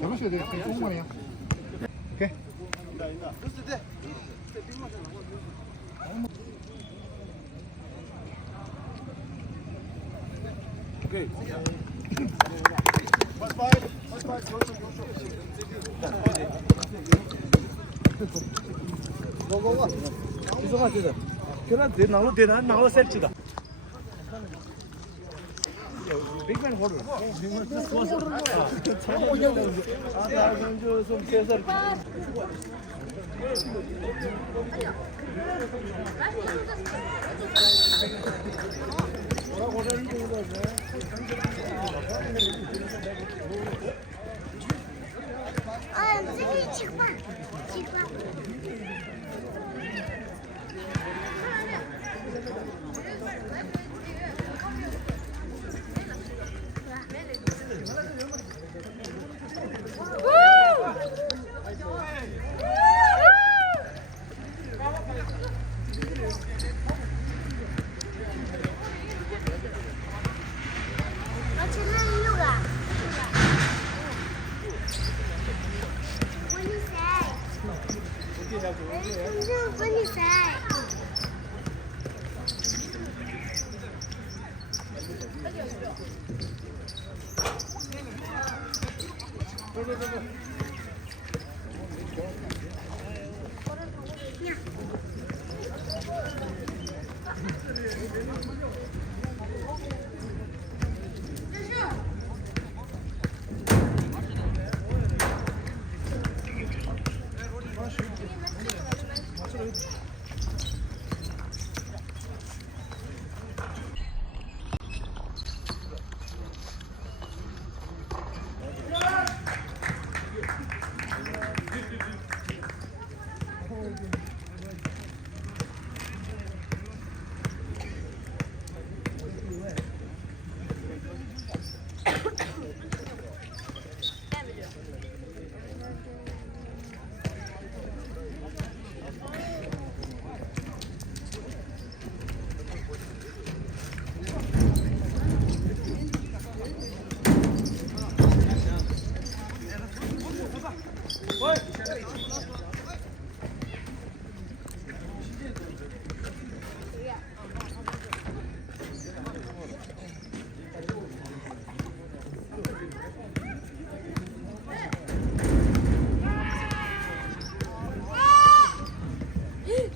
잡으셔야 돼요. 조금만이요. 오케이. 오케이. 고고고. 이소가 되다. 그나 나로 세트다. 빅맨 호르. 빅맨 좋아서. 아, 좀 세서.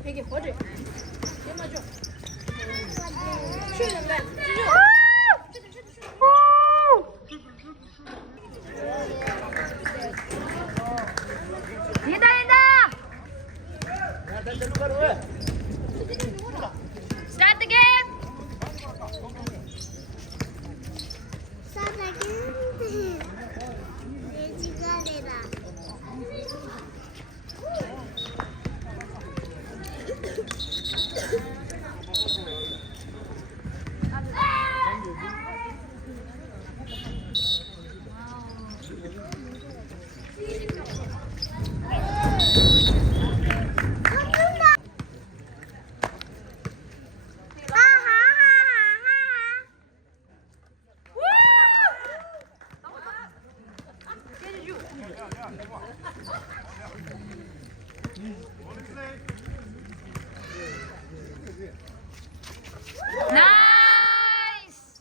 되게 버려. 얘만 줘. 쉬는데. 얘다 얘다. Start the game. 나이스.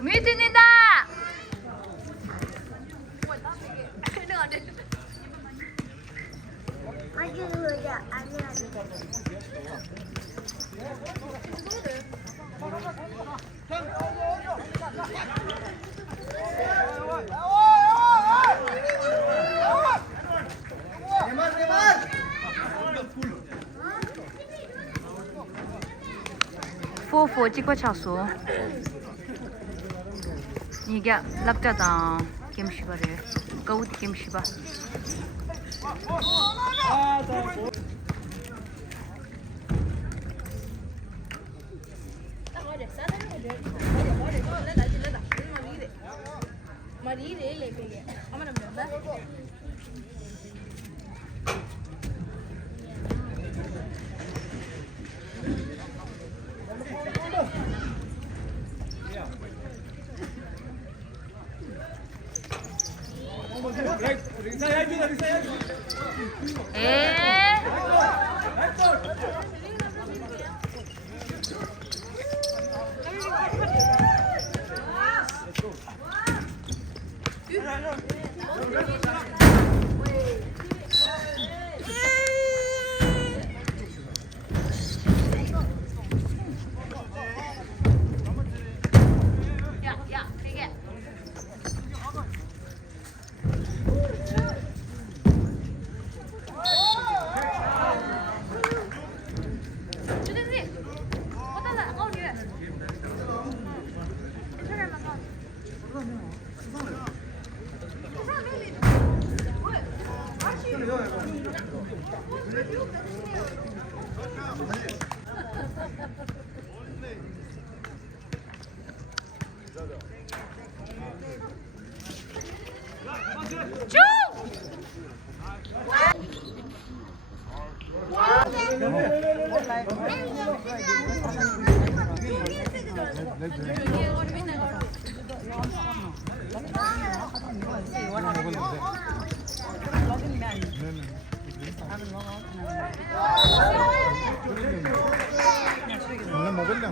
미팅이다. 포 찍고 차수 이게 랍자다 김치바래 가우디 김치바 Olha, sai daí. Olha, lá, Maria, ele, filha. Vamos na verdade.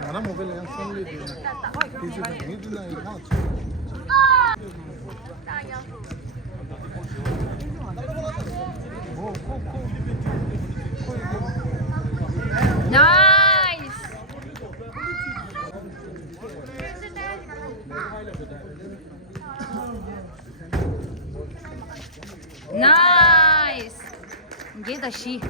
Ana mobilya friendly değil. Digital, ne dinleyin ha? Nice. Nice. Get the she.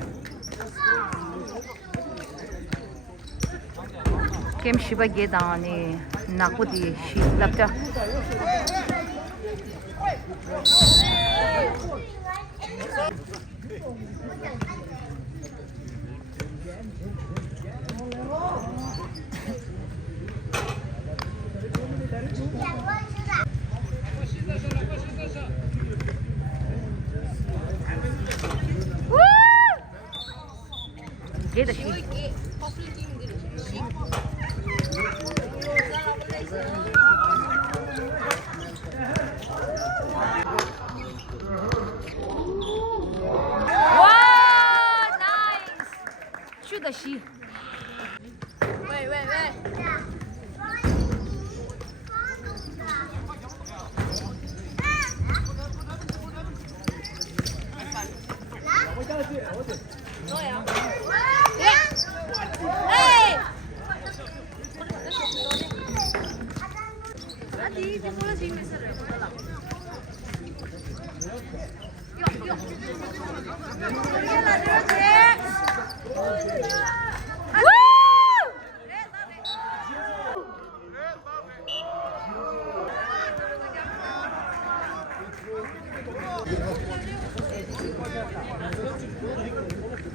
Kem shiba get dani nakudi she lapta. Get the she. Shoot the she. Wait.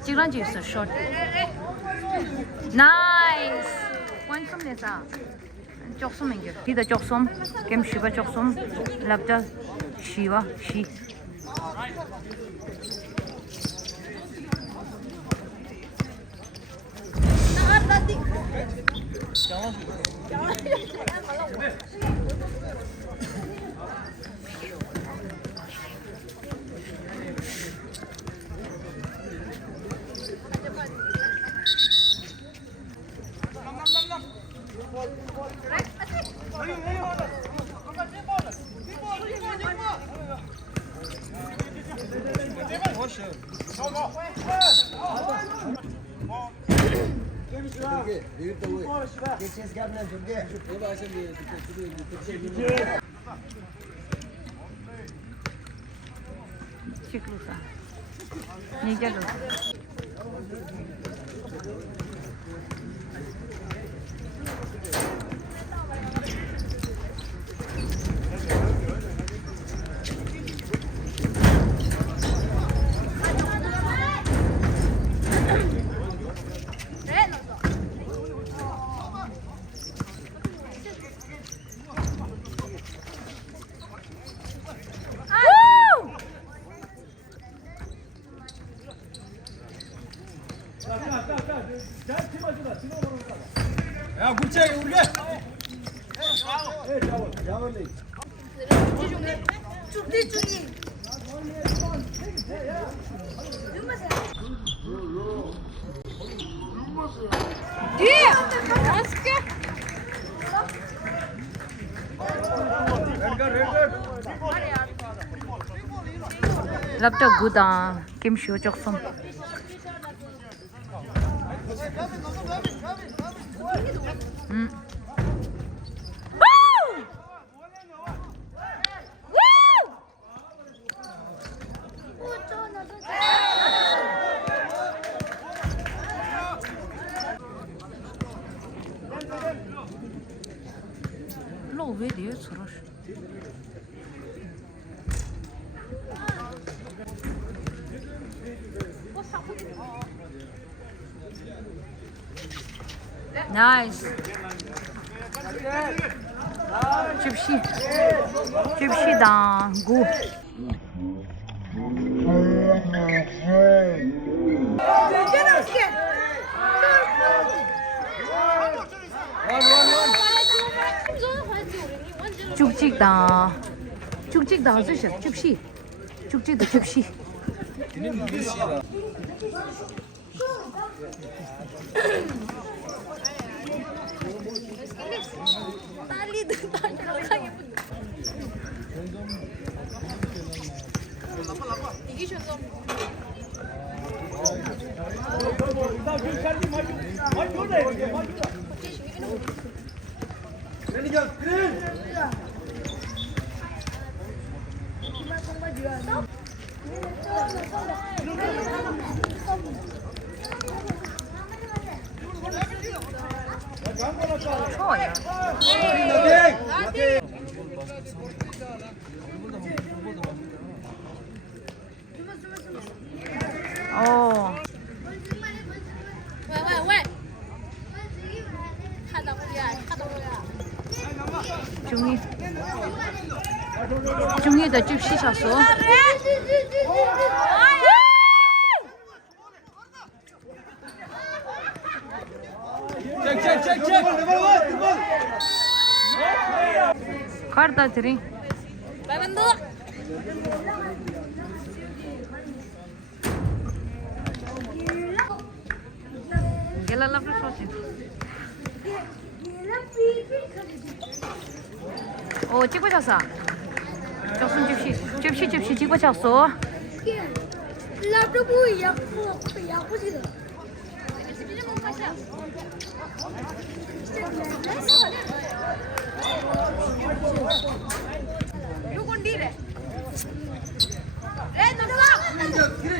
찍란 지 있어 short. Nice. 완성 내자. 조금 인겨. 디다 조금. 겜 쉬바 조금. 랍자 쉬와 쉬. Çıklısa. Ne geliyor? 야, 굴착이 우리. Laptop guda kim shu choksum. Lo ve diyor soruş. Nice. Chipsi da gu. Chukchik da. Chukchik da zhe shi chipsi. Chukchik da chipsi. 좋아요. 오. 왜? 하다 중이도 쭉 씻었어. Çek. Karda tiri. Bantu. Gel ala sosin. 오 찍고 잤어. 조금 접시 찍고 잤어. laptop 야구지다. 누군디래? 래 너가.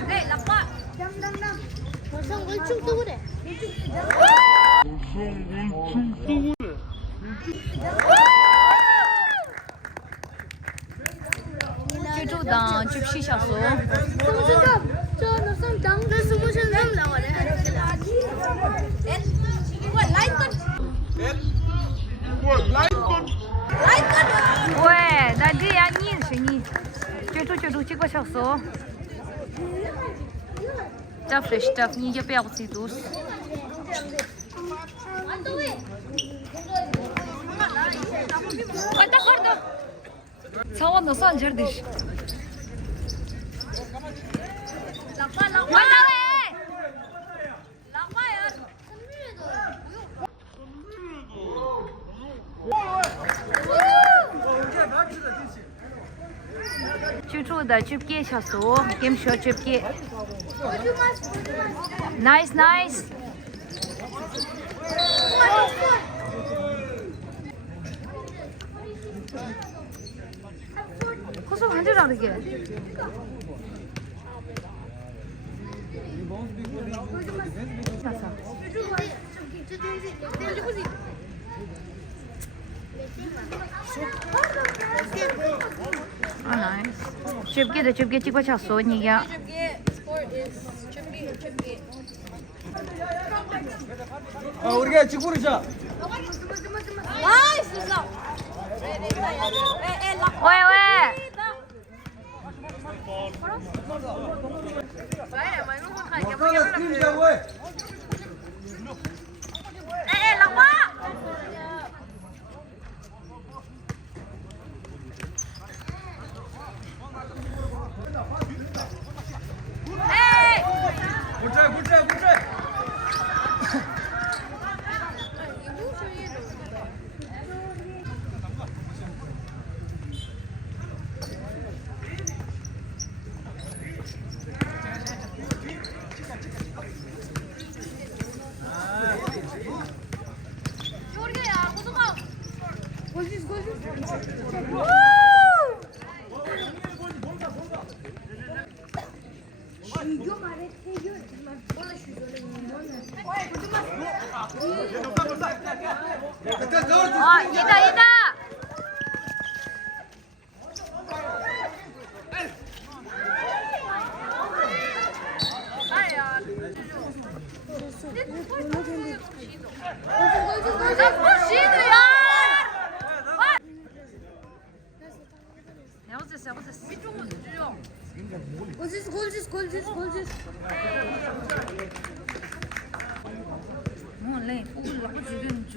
래 라빠. 담담담. 무슨 걸쭉도 그래. 주주당 접시 샀어. 왜? 나지 아니 신이. 주주 찍고 샀어. 자 fresh stuff你就不要自己读。快点。Sağ nasıl ancardır? 주주다 줍게 샀어. 김쇼 줍게. Nice. 커서 만지라 이게. 아, 나이스. 줍게 찍고 쳤어, 니가. 아, 우리가 찍고 있자. 나이스. 왜? 스크린이라고 해. 에, 라빠!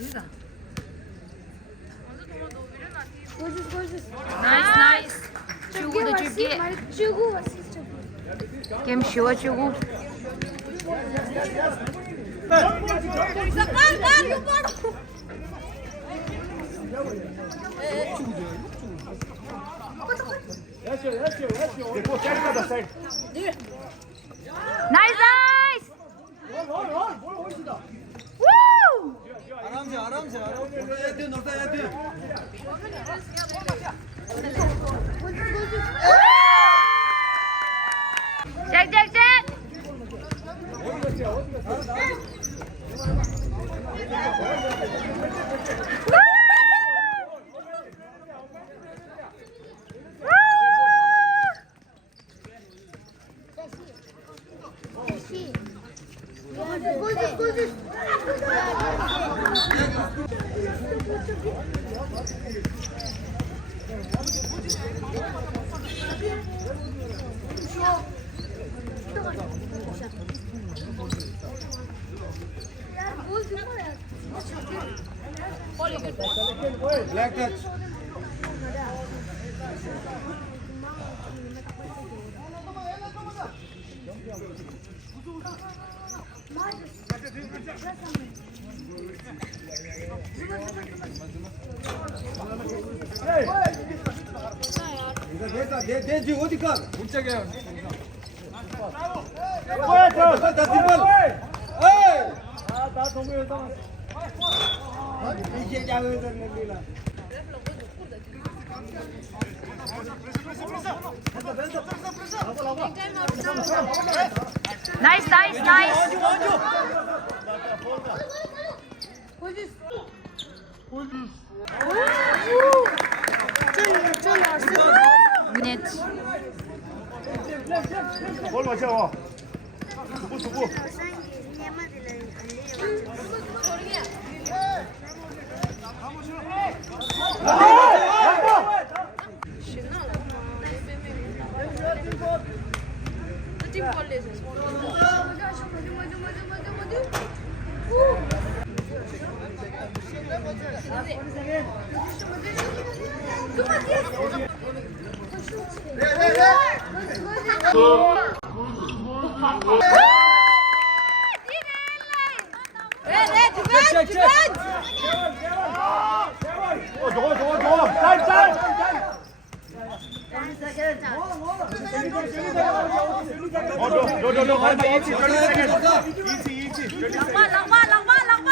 이다. 나이스. 주고 줄게. 게임 쉬워 주고. Depois sai da sai. 나이스. 우! आराम से ये नोटा ये 잭. Black touch. दे जी वो दिखा ऊंचा गया ओए चल दिबल ए हां दा तुम्ही होता पीछे जावे उधर नीला 나이스. 미니트. 볼 맞춰 와 두고 좋아 짤 너 가자 이치 30 랑바.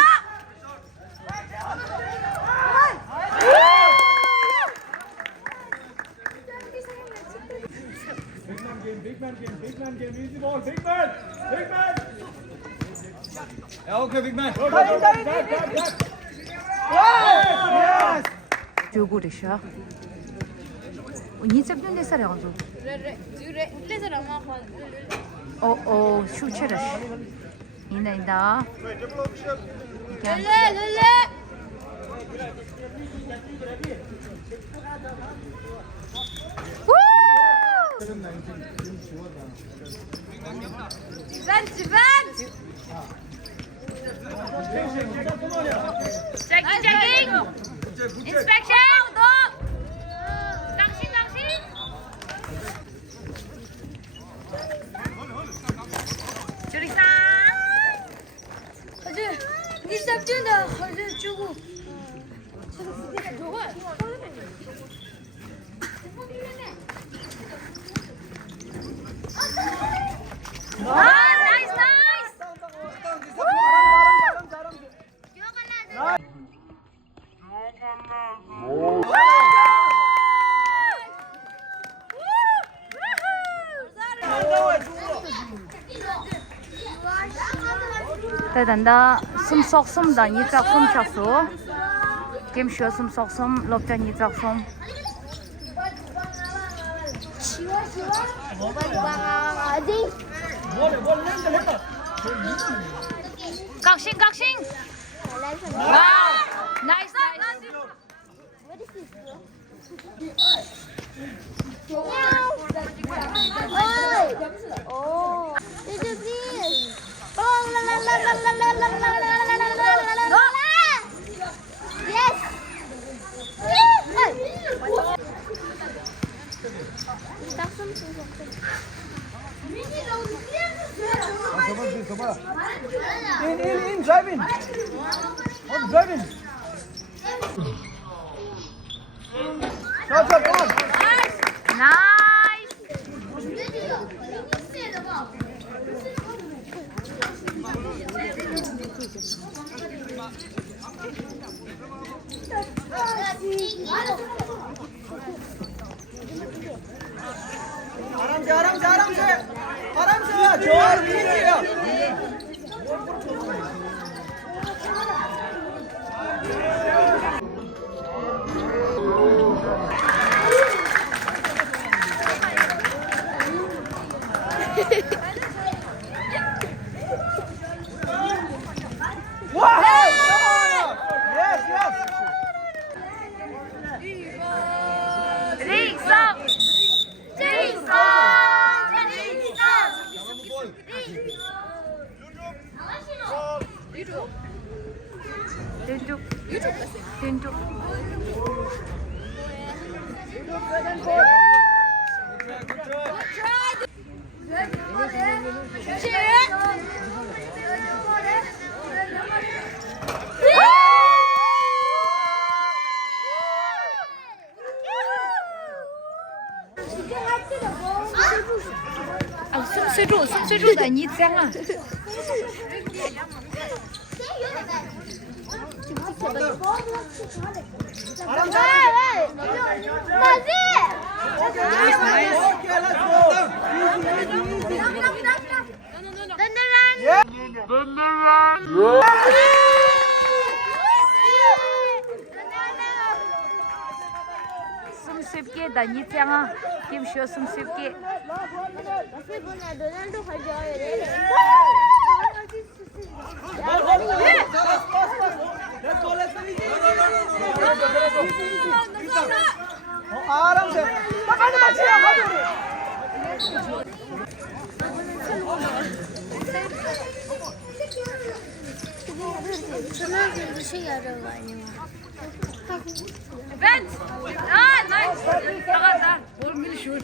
Big man game, easy ball, big man. Yeah, okay, big man. Back. Yes. 주고리샤. 니 cep년 내 살이 가지고. 슈체르. 인다. Checking. Inspection. 당신. 조리사. 니 cep년다. 주고. 나이스. Tại đàn đó sum sọc sum đã như chắc sum chắc số game show sum sọc sum lộc cho như chắc sum các sinh wow nice Oh, did you see? Yes. In, driving. On driving. Stop, come on. nice आराम से जोर कीजिए Wow! Yes, yes. 왼쪽 아, 숨쉬주的你讲啊 숨쉽게 다니잖아. 김쇼 숨쉽게. आराम से पकड़ बच्चियां Ben! Ah, nice! Nakarta. Olmuyor şu.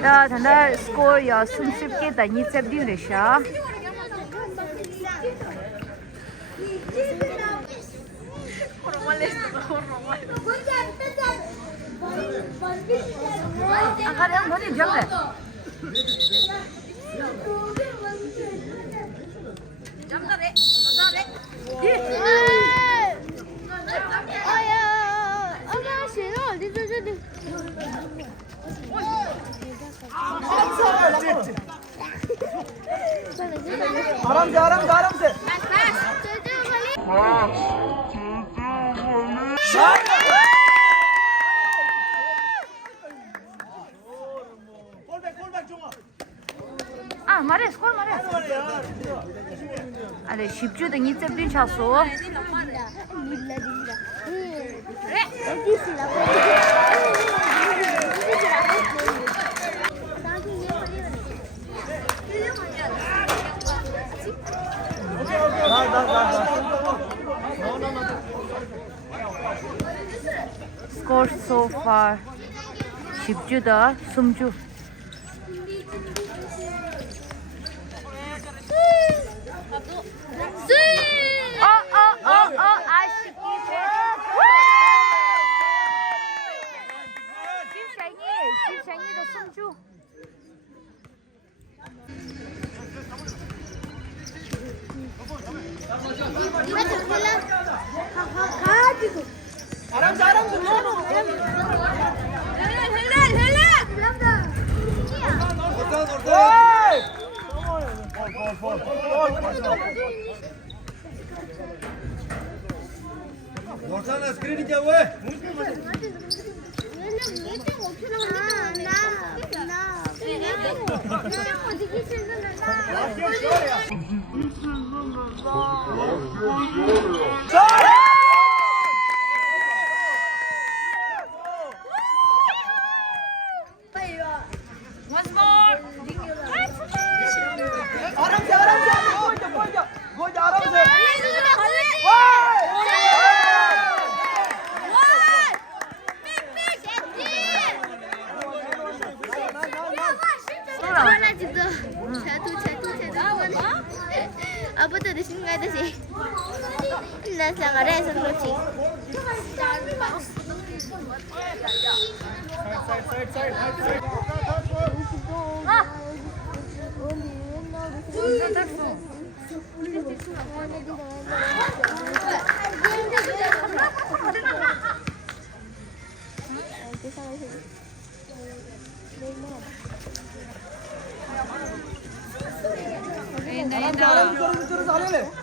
자, 단다 스코어 야 숨쉽게 다니 잽디우 레샤. 아까는 뭐니 잡래? 잡다래. 아야, 엄마 싫어. 어디 저기. आराम से 아, 말해, 스콜 말해. 아래 10주 등이 잽디 찼어. 그래. 10주다 숨주. 아쉽기 십생이도 숨주. 가지고. 아람스 Mortana screen क्या हुआ है? Once more. आराम से गोल जा आराम से 하나 지금 자두 아빠도 신나듯이 나 생활에서 그렇지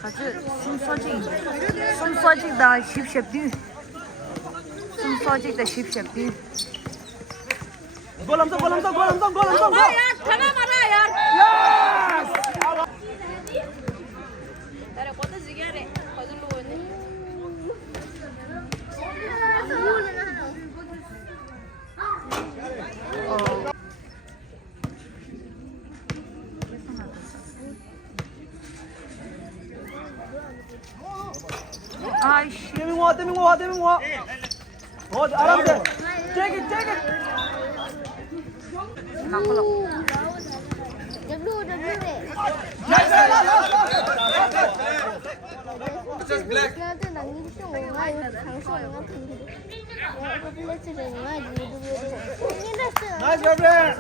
가지 숨소직다 십십디. 숨소직다 십십디. गोल हमसे यार खाना मारा यार. 아이씨. 대밍 와 아람 से take it 나콜라. nice referee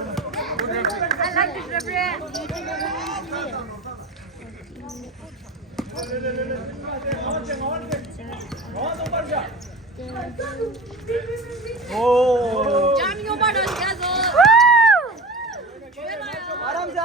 I like this referee. oh Jamming over the together. आराम से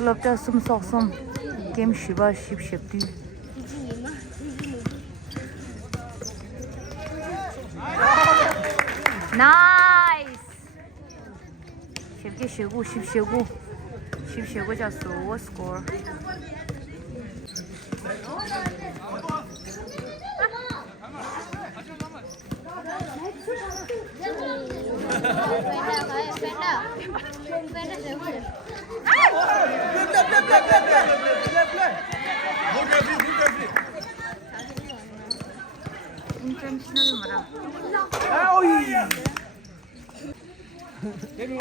Lopta sum soksum. Game shiba shipshipdi. Nice. 십시구 자 소 스코어. 인터내셔널 뭐라. 대밍 마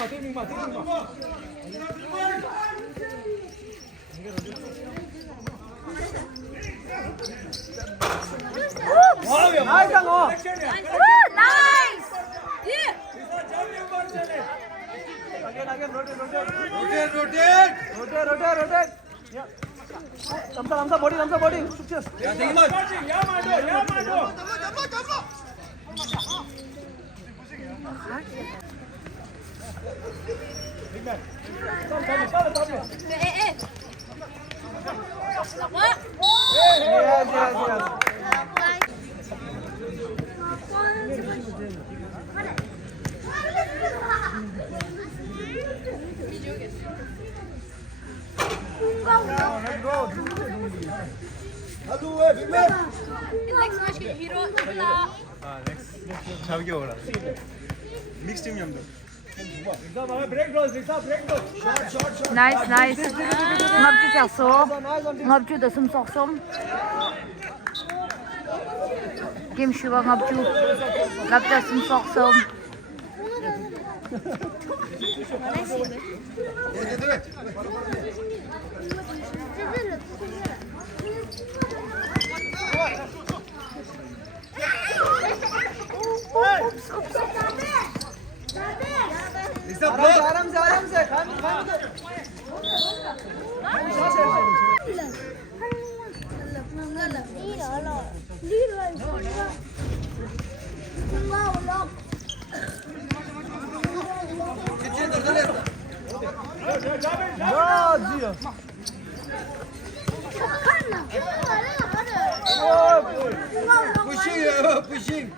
나이스 거 나이스. again rotate Ramsa body success big man 넥스트 마시기 뒤로 next 잡기 오라 Mixed team yamda. 나이스 나이스. 납주 작소. 납주도 숨 쏙쏙. 김슈가 납주. 납자 숨 쏙쏙. आराम से आराम से pushing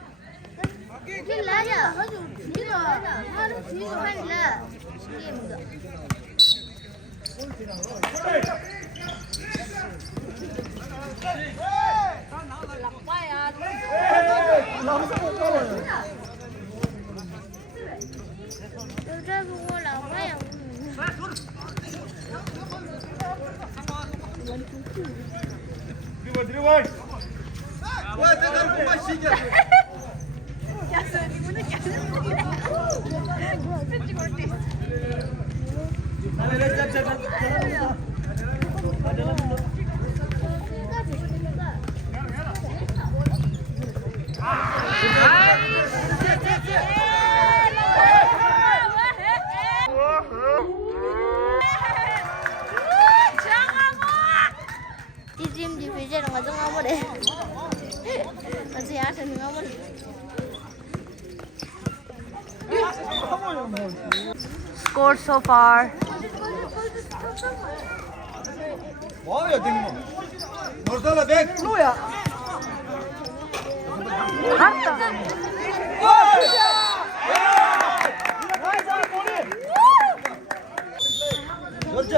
Tim di phía là ngồi ngon quá đi. Nó sẽ ăn thì ngon quá đi. Score so far. 뭐야 딩모 너살라 백 로야 갔다. 그렇지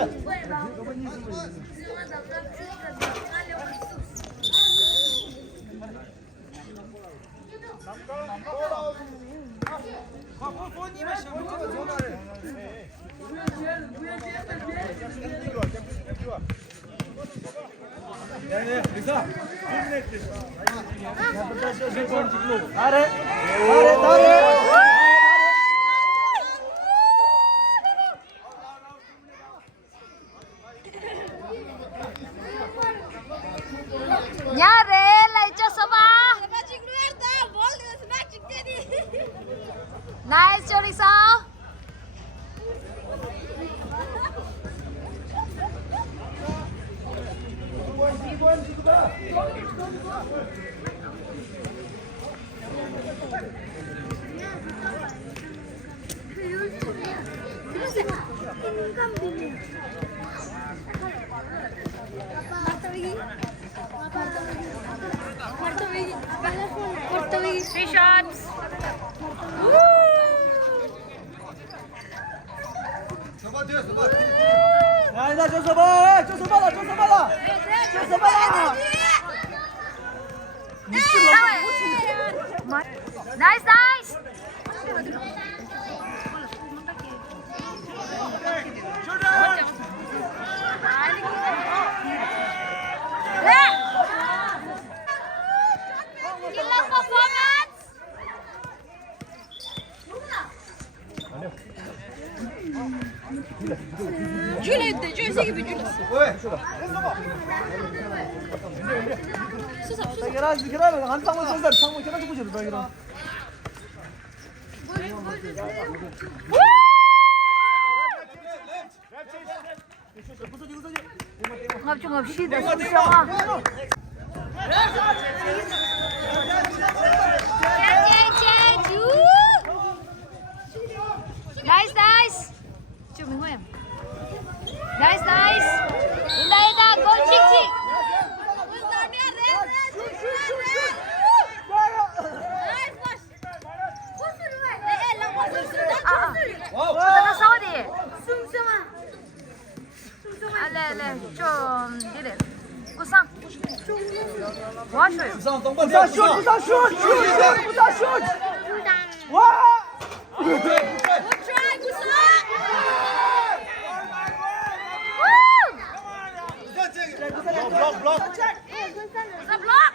Nyare lại cho Saba. Nice cho đi sao? Three shots. 나 저 서봐 저 서봐라 저 서봐라 저 서봐라 Nice, nice. Killer performance. 줄 세개 줄였어. 왜? 계란 계란 한 상만 선살 상만 계란 주고 싶어 계란 Ngập trường hợp shit ở sông sông à. Nice, nice. Chụp mình em. Nice, nice. Inda, goal chick chick. 나 싸워야 돼. 알레 좀 이래. 우상. 와쇼요. 부산 슛 부산 슛 부산 슛 와 try, Gusala. 블록. Stop block.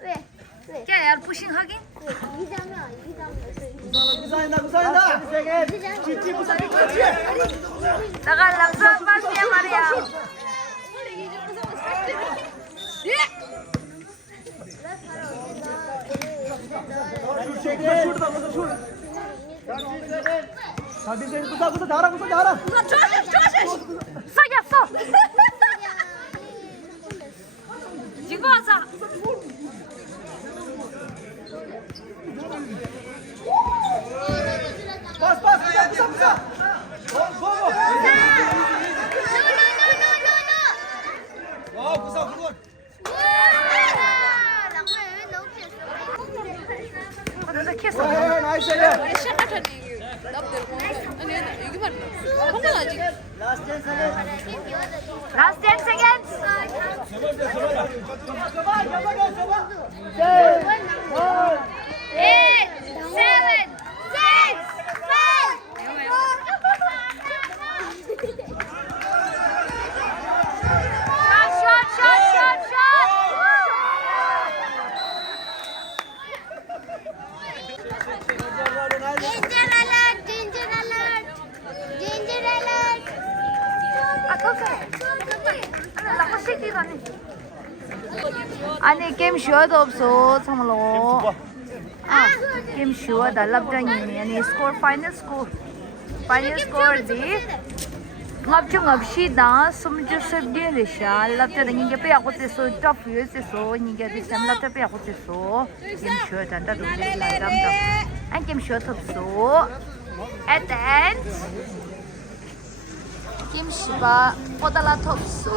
왜? 왜? क्या यार pushing 하긴? 이기자면 찌찌 부산이 그렇지. 나가 랍사 빠지야 말이야. 슛다 무슨 슛. 사디센 구사 달아. 쏘였어. 이거 하자. 파스. 구사. 고. 와, 구사 굿. 그래서 키스. 나이스. 시작하자니 납들. 아니 여기만. 혼자가지. Last 10 seconds. 8, 7, 6, 5. 샷. 아니 게임 쉬어도 없어 정말로. 게임 쉬어 달랍다니 아니 스코어 파이널 스코어 디 ngapchung apshi da sumju sebdi lesha lapta ngi pe yakote so top yese so ngi de sam lapta pe yakote so game show tanda do la dam da and game show top so at the end game shiba podala top so